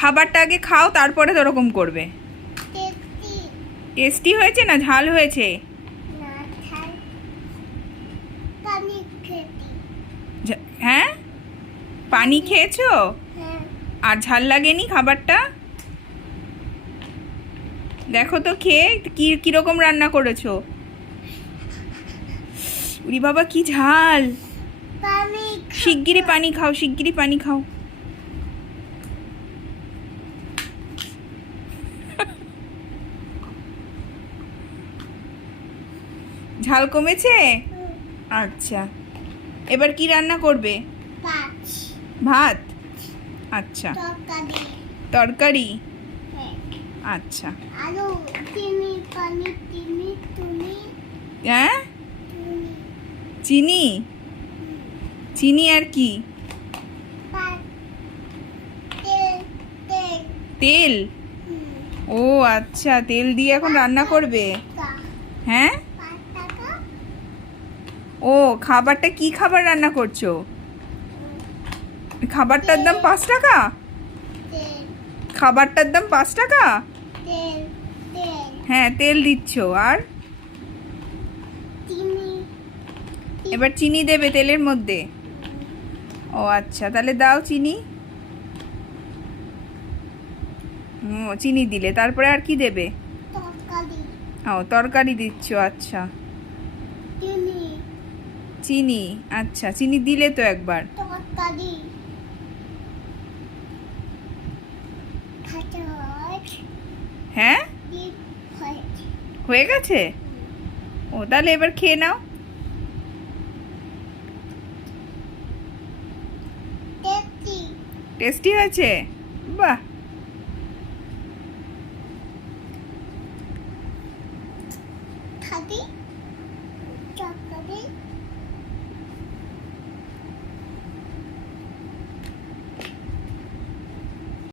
খাবারটা আগে খাও, তারপরে তো ওরকম করবে। টেস্টি হয়েছে না ঝাল হয়েছে? হ্যাঁ, পানি খেয়েছো? আর ঝাল লাগেনি খাবারটা? দেখো তো খেয়ে কিরকম রান্না করেছো। উরি বাবা, কি ঝাল! শিগগিরই পানি খাও, শিগগিরই পানি খাও। ঝাল কমেছে? আচ্ছা, এবার কি রান্না করবে? ভাত? আচ্ছা, তরকারি? আচ্ছা, হ্যাঁ, চিনি? চিনি আর কি? তেল? ও আচ্ছা, তেল দিয়ে এখন রান্না করবে। হ্যাঁ, ও খাবারটা কি খাবার রান্না করছো? খাবারটার দাম 5 টাকা? খাবারটার দাম 5 টাকা? হ্যাঁ, তেল দিচ্ছ। আর এবার চিনি দেবে তেলের মধ্যে? ও আচ্ছা, তাহলে দাও চিনি। চিনি দিলে, তারপরে আর কি দেবে? ও তরকারি দিচ্ছ, আচ্ছা। চিনি, আচ্ছা, চিনি দিলে তো একবার। হ্যাঁ, হয়ে গেছে? ও তাহলে এবার খেয়ে নাও। টেস্টি হয়েছে? বাহ,